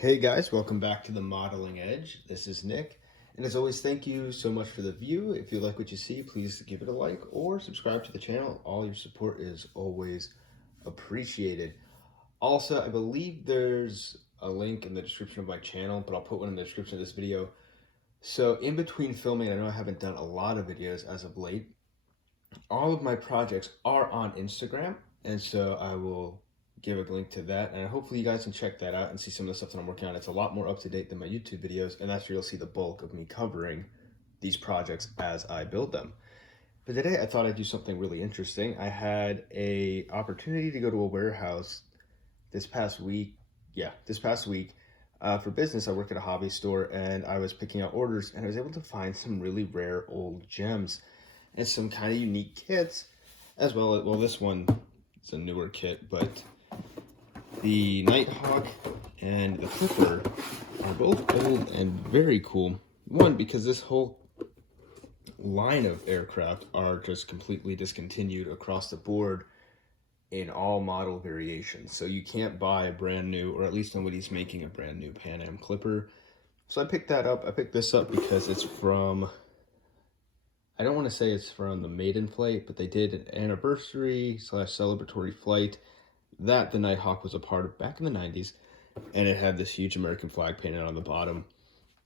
Hey guys, welcome back to the Modeling Edge. This is Nick, and as always, thank you so much for the view. If you like what you see, please give it a like or subscribe to the channel. All your support is always appreciated. Also, I believe there's a link in the description of my channel, but I'll put one in the description of this video. So in between filming, I know I haven't done a lot of videos as of late. All of my projects are on Instagram, and so I will give a link to that, and hopefully you guys can check that out and see some of the stuff that I'm working on. It's a lot more up to date than my YouTube videos, and that's where you'll see the bulk of me covering these projects as I build them. But today I thought I'd do something really interesting. I had a opportunity to go to a warehouse this past week. For business. I work at a hobby store, and I was picking out orders, and I was able to find some really rare old gems and some kind of unique kits as well. Well, this one is a newer kit, but the Nighthawk and the Clipper are both old and very cool. One, because this whole line of aircraft are just completely discontinued across the board in all model variations. So you can't buy a brand new, or at least nobody's making a brand new Pan Am Clipper. So I picked that up. I picked this up because it's from, I don't want to say it's from the maiden flight, but they did an anniversary / celebratory flight that the Nighthawk was a part of back in the 90s, and it had this huge American flag painted on the bottom,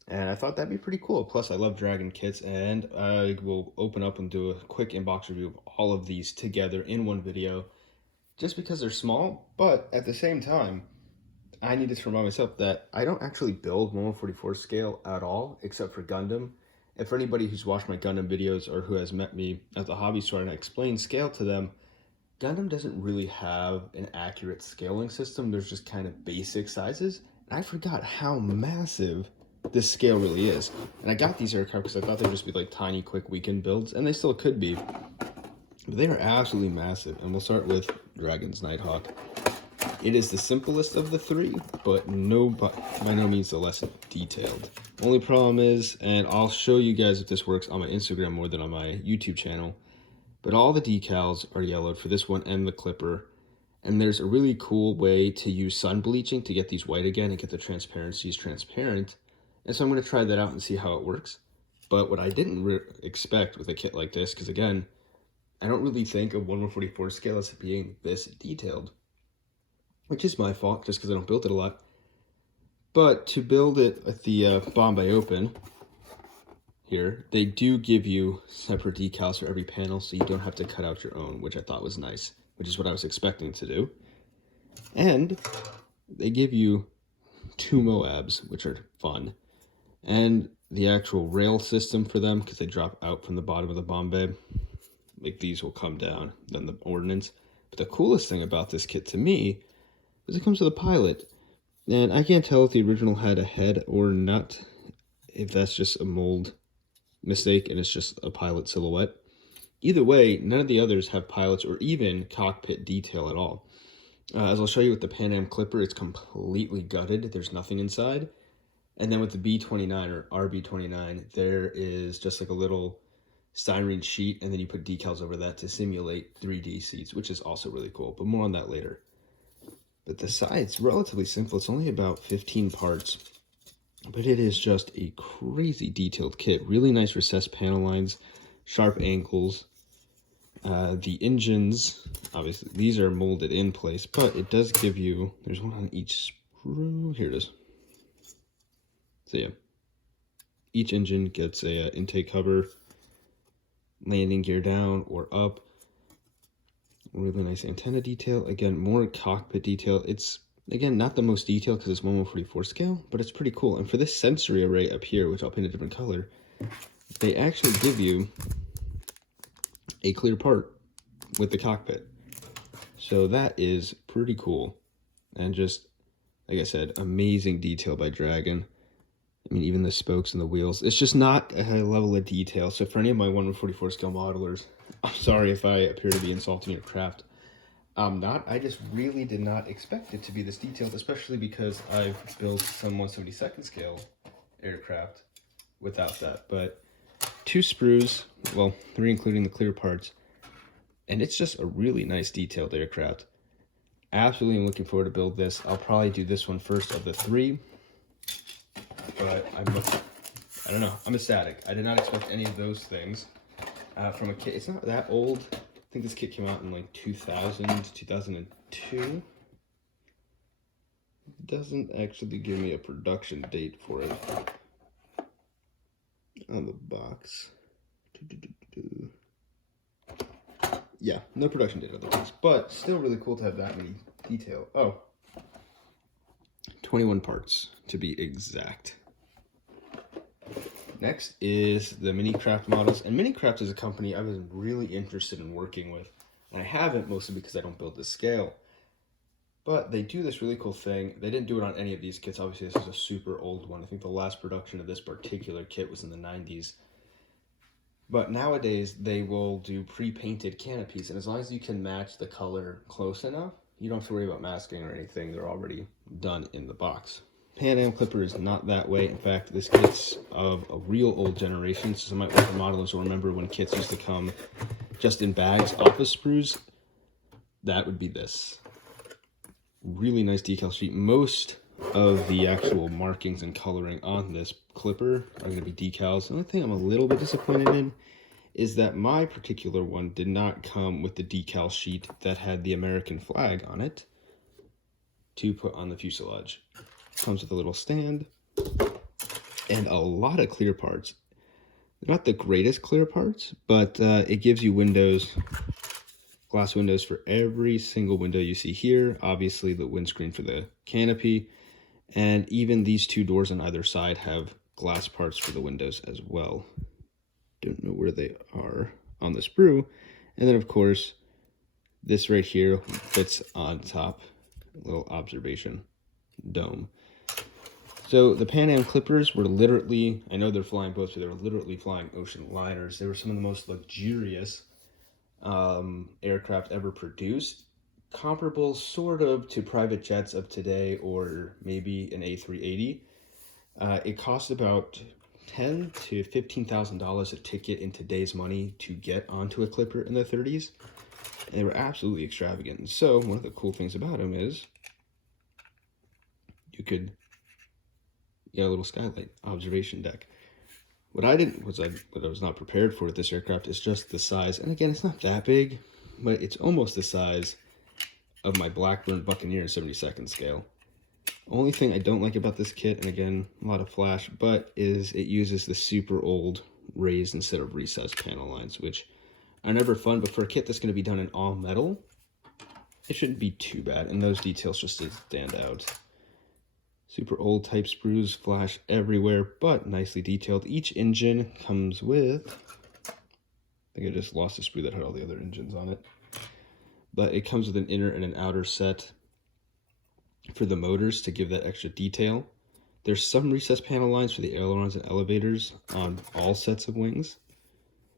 and I thought that'd be pretty cool. Plus, I love Dragon kits, and I will open up and do a quick inbox review of all of these together in one video, just because they're small, but at the same time, I need to remind myself that I don't actually build 1/144 scale at all, except for Gundam. And for anybody who's watched my Gundam videos or who has met me at the hobby store and I explain scale to them, Gundam doesn't really have an accurate scaling system. There's just kind of basic sizes. And I forgot how massive this scale really is. And I got these aircraft because I thought they'd just be like tiny, quick weekend builds, and they still could be. But they are absolutely massive. And we'll start with Dragon's Nighthawk. It is the simplest of the three, but by no means the less detailed. Only problem is, and I'll show you guys if this works on my Instagram more than on my YouTube channel, but all the decals are yellowed for this one and the Clipper. And there's a really cool way to use sun bleaching to get these white again and get the transparencies transparent. And so I'm going to try that out and see how it works. But what I didn't expect with a kit like this, because again, I don't really think of 1/144 scale as being this detailed, which is my fault just because I don't build it a lot. But to build it at the Bombay Open here, they do give you separate decals for every panel, so you don't have to cut out your own, which I thought was nice, which is what I was expecting to do. And they give you 2 Moabs, which are fun, and the actual rail system for them, because they drop out from the bottom of the Bombay. Like, these will come down, then the ordnance. But the coolest thing about this kit to me is it comes with a pilot. And I can't tell if the original had a head or not, if that's just a mold mistake and it's just a pilot silhouette. Either way, none of the others have pilots or even cockpit detail at all. As I'll show you with the Pan Am Clipper, it's completely gutted. There's nothing inside. And then with the B-29 or RB-29, there is just like a little styrene sheet, and then you put decals over that to simulate 3D seats, which is also really cool, but more on that later. But the side's relatively simple. It's only about 15 parts, but it is just a crazy detailed kit. Really nice recessed panel lines, sharp angles. The engines, obviously, these are molded in place, but it does give you, there's one on each screw. Here it is. So yeah, each engine gets a intake cover, landing gear down or up. Really nice antenna detail. Again, more cockpit detail. It's, again, not the most detailed because it's 1/144 scale, but it's pretty cool. And for this sensory array up here, which I'll paint a different color, they actually give you a clear part with the cockpit. So that is pretty cool. And just, like I said, amazing detail by Dragon. I mean, even the spokes and the wheels. It's just not a high level of detail. So for any of my 1/144 scale modelers, I'm sorry if I appear to be insulting your craft. I'm not. I just really did not expect it to be this detailed, especially because I've built some 1/72 scale aircraft without that. But 2 sprues, well, 3 including the clear parts, and it's just a really nice detailed aircraft. Absolutely looking forward to build this. I'll probably do this one first of the 3. but I don't know, I'm ecstatic. I did not expect any of those things from a kit. It's not that old. I think this kit came out in like 2000 to 2002. It doesn't actually give me a production date for it on the box. Yeah, no production date on the box, but still really cool to have that many detail. Oh, 21 parts to be exact. Next is the Minicraft models, and Minicraft is a company I was really interested in working with, and I haven't, mostly because I don't build to scale. But they do this really cool thing. They didn't do it on any of these kits. Obviously, this is a super old one. I think the last production of this particular kit was in the 90s. But nowadays, they will do pre-painted canopies, and as long as you can match the color close enough, you don't have to worry about masking or anything. They're already done in the box. Pan Am Clipper is not that way. In fact, this kit's of a real old generation, so some of my older modelers will remember when kits used to come just in bags off of sprues. That would be this. Really nice decal sheet. Most of the actual markings and coloring on this clipper are going to be decals. The only thing I'm a little bit disappointed in is that my particular one did not come with the decal sheet that had the American flag on it to put on the fuselage. Comes with a little stand and a lot of clear parts. They're not the greatest clear parts, but it gives you windows, glass windows for every single window you see here. Obviously the windscreen for the canopy, and even these two doors on either side have glass parts for the windows as well. Don't know where they are on the sprue. And then of course, this right here fits on top, a little observation dome. So the Pan Am Clippers were literally, I know they're flying boats, but they were literally flying ocean liners. They were some of the most luxurious aircraft ever produced, comparable sort of to private jets of today, or maybe an A380. It cost about $10,000 to $15,000 a ticket in today's money to get onto a Clipper in the 30s, and they were absolutely extravagant. So one of the cool things about them is you could get a little skylight observation deck. What I was not prepared for with this aircraft is just the size. And again, it's not that big, but it's almost the size of my Blackburn Buccaneer 72nd scale. Only thing I don't like about this kit, and again, a lot of flash, but is it uses the super old raised instead of recessed panel lines, which are never fun, but for a kit that's going to be done in all metal, it shouldn't be too bad, and those details just stand out. Super old type sprues flash everywhere, but nicely detailed. Each engine comes with, I think I just lost a sprue that had all the other engines on it, but it comes with an inner and an outer set for the motors to give that extra detail. There's some recessed panel lines for the ailerons and elevators on all sets of wings,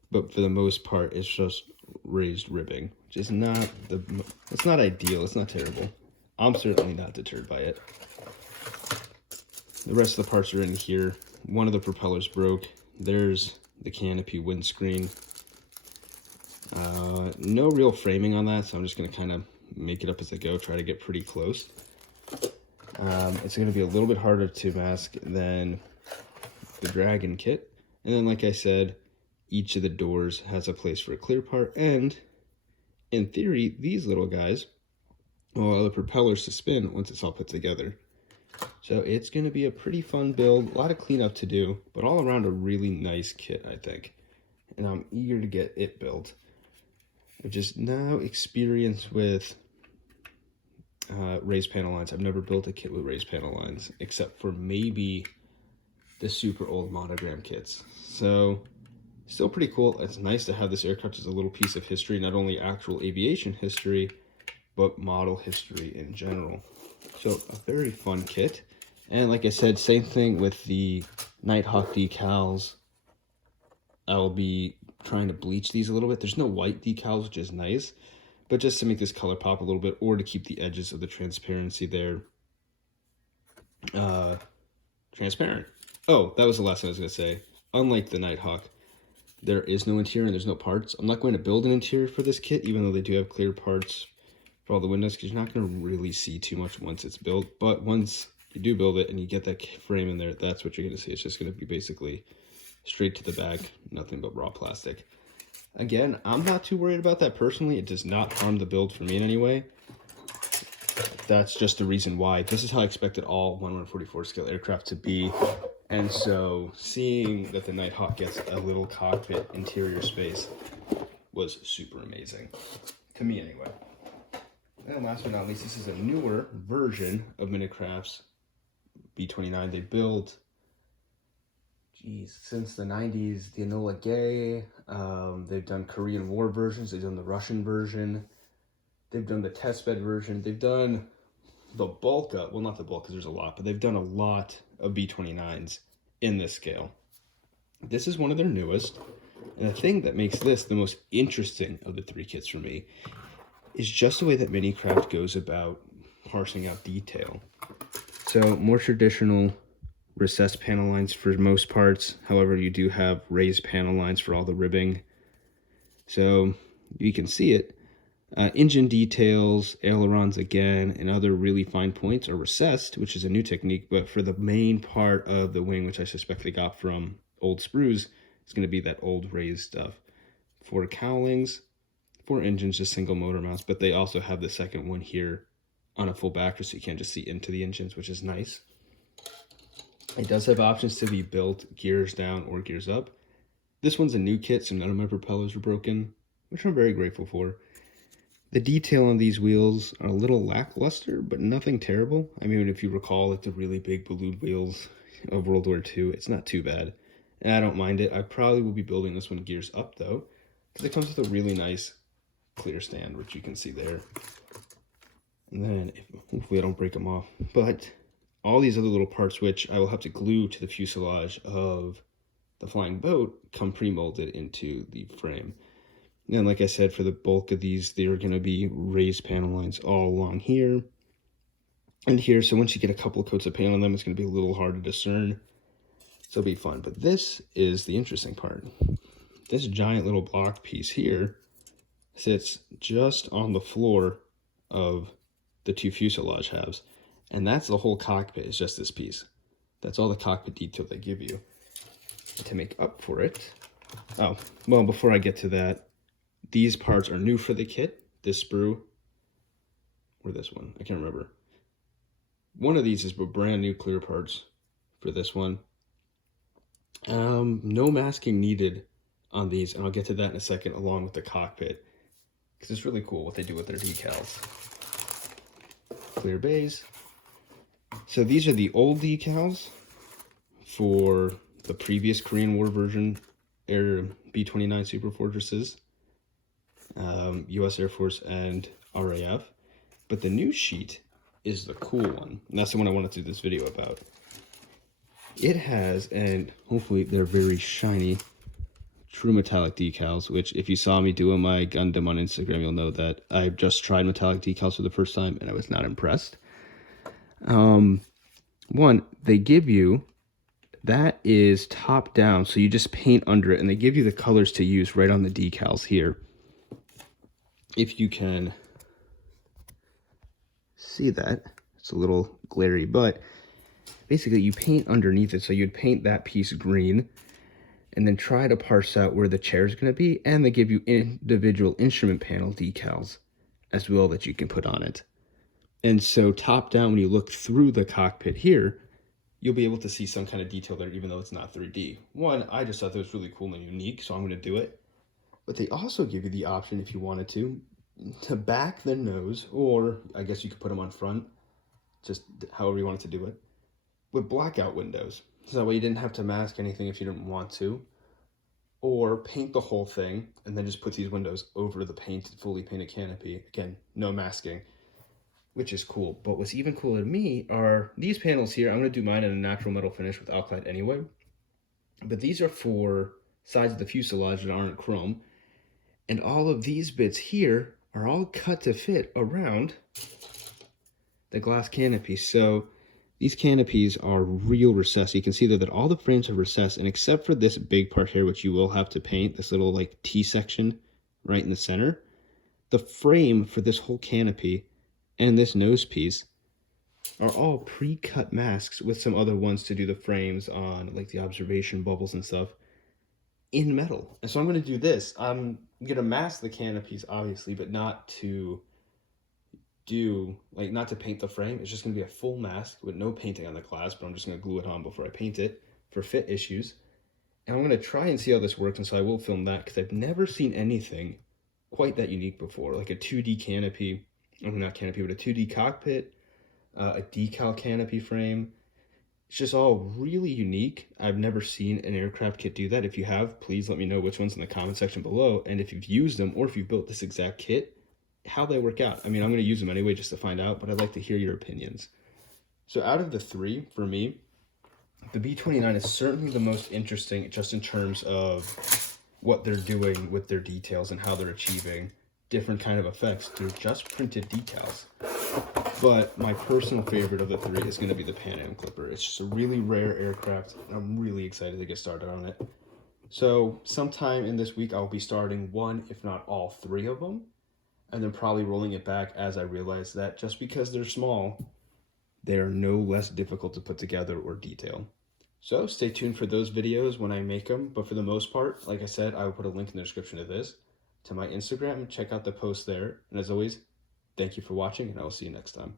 but for the most part, it's just raised ribbing, which is it's not ideal, it's not terrible. I'm certainly not deterred by it. The rest of the parts are in here. One of the propellers broke. There's the canopy windscreen. No real framing on that, so I'm just going to kind of make it up as I go, try to get pretty close. It's going to be a little bit harder to mask than the Dragon kit. And then, like I said, each of the doors has a place for a clear part, and in theory, these little guys will allow the propellers to spin once it's all put together. So it's going to be a pretty fun build, a lot of cleanup to do, but all around a really nice kit, I think. And I'm eager to get it built. I've just now experienced with raised panel lines. I've never built a kit with raised panel lines, except for maybe the super old monogram kits. So still pretty cool. It's nice to have this aircraft as a little piece of history, not only actual aviation history, but model history in general. So a very fun kit. And like I said, same thing with the Nighthawk decals. I'll be trying to bleach these a little bit. There's no white decals, which is nice, but just to make this color pop a little bit, or to keep the edges of the transparency there transparent. Oh, that was the last thing I was going to say. Unlike the Nighthawk, there is no interior and there's no parts. I'm not going to build an interior for this kit, even though they do have clear parts for all the windows, because you're not going to really see too much once it's built. But once you do build it and you get that frame in there, that's what you're going to see. It's just going to be basically straight to the back, nothing but raw plastic. Again, I'm not too worried about that personally. It does not harm the build for me in any way. That's just the reason why. This is how I expected all 1/144 scale aircraft to be. And so seeing that the Nighthawk gets a little cockpit interior space was super amazing. To me anyway. And last but not least, this is a newer version of Minicraft's B-29. They built, since the 90s, the Enola Gay. They've done Korean War versions. They've done the Russian version. They've done the testbed version. They've done the bulk of, well, not the bulk because there's a lot, but they've done a lot of B-29s in this scale. This is one of their newest. And the thing that makes this the most interesting of the three kits for me is just the way that Minicraft goes about parsing out detail. So more traditional recessed panel lines for most parts. However, you do have raised panel lines for all the ribbing. So you can see it. Engine details, ailerons again, and other really fine points are recessed, which is a new technique, but for the main part of the wing, which I suspect they got from old sprues, it's going to be that old raised stuff. 4 cowlings, 4 engines, just single motor mounts, but they also have the second one here on a full backer, so you can't just see into the engines, which is nice. It does have options to be built gears down or gears up. This one's a new kit, so none of my propellers are broken, which I'm very grateful for. The detail on these wheels are a little lackluster, but nothing terrible. I mean, if you recall, like the really big balloon wheels of World War II, it's not too bad. And I don't mind it. I probably will be building this one gears up, though, because it comes with a really nice clear stand, which you can see there. And then, hopefully I don't break them off. But all these other little parts, which I will have to glue to the fuselage of the flying boat, come pre-molded into the frame. And like I said, for the bulk of these, they're going to be raised panel lines all along here and here. So once you get a couple of coats of paint on them, it's going to be a little hard to discern. So it'll be fun. But this is the interesting part. This giant little block piece here sits just on the floor of the 2 fuselage halves. And that's the whole cockpit, is just this piece. That's all the cockpit detail they give you. To make up for it, oh, well, before I get to that, these parts are new for the kit. This sprue, or this one, I can't remember. One of these is brand new clear parts for this one. No masking needed on these, and I'll get to that in a second along with the cockpit, because it's really cool what they do with their decals. Clear bays. So these are the old decals for the previous Korean War version B-29 Super Fortresses. U.S. Air Force and RAF, but the new sheet is the cool one, and that's the one I wanted to do this video about. It has, and hopefully they're very shiny, true metallic decals, which if you saw me doing my Gundam on Instagram, you'll know that I just tried metallic decals for the first time, and I was not impressed. One, they give you, that is top down, so you just paint under it, and they give you the colors to use right on the decals here. If you can see that, it's a little glary, but basically you paint underneath it. So you'd paint that piece green and then try to parse out where the chair is going to be. And they give you individual instrument panel decals as well that you can put on it. And so top down, when you look through the cockpit here, you'll be able to see some kind of detail there, even though it's not 3D. One, I just thought that was really cool and unique, so I'm going to do it. But they also give you the option, if you wanted to back the nose, or I guess you could put them on front, just however you wanted to do it, with blackout windows. So that way you didn't have to mask anything if you didn't want to. Or paint the whole thing, and then just put these windows over the fully painted canopy. Again, no masking, which is cool. But what's even cooler to me are these panels here. I'm going to do mine in a natural metal finish with Alclad anyway. But these are for sides of the fuselage that aren't chrome. And all of these bits here are all cut to fit around the glass canopy. So these canopies are real recessed. You can see that all the frames are recessed, and except for this big part here, which you will have to paint, this little like T section right in the center, the frame for this whole canopy and this nose piece are all pre-cut masks with some other ones to do the frames on, like the observation bubbles and stuff, in metal. And so I'm going to do this. I'm going to mask the canopies, obviously, but not to not to paint the frame. It's just going to be a full mask with no painting on the glass, but I'm just going to glue it on before I paint it for fit issues. And I'm going to try and see how this works, and so I will film that because I've never seen anything quite that unique before, like a 2D canopy, not canopy, but a 2D cockpit, a decal canopy frame. It's just all really unique. I've never seen an aircraft kit do that. If you have, please let me know which ones in the comment section below, and if you've used them or if you've built this exact kit, how they work out. I mean, I'm going to use them anyway just to find out, but I'd like to hear your opinions. So out of the three, for me, the B-29 is certainly the most interesting just in terms of what they're doing with their details and how they're achieving different kind of effects through just printed decals. But my personal favorite of the three is going to be the Pan Am Clipper. It's just a really rare aircraft, and I'm really excited to get started on it. So sometime in this week, I'll be starting one, if not all three of them, and then probably rolling it back as I realize that just because they're small, they are no less difficult to put together or detail. So stay tuned for those videos when I make them, but for the most part, like I said, I will put a link in the description of this to my Instagram. Check out the post there, and as always, thank you for watching, and I will see you next time.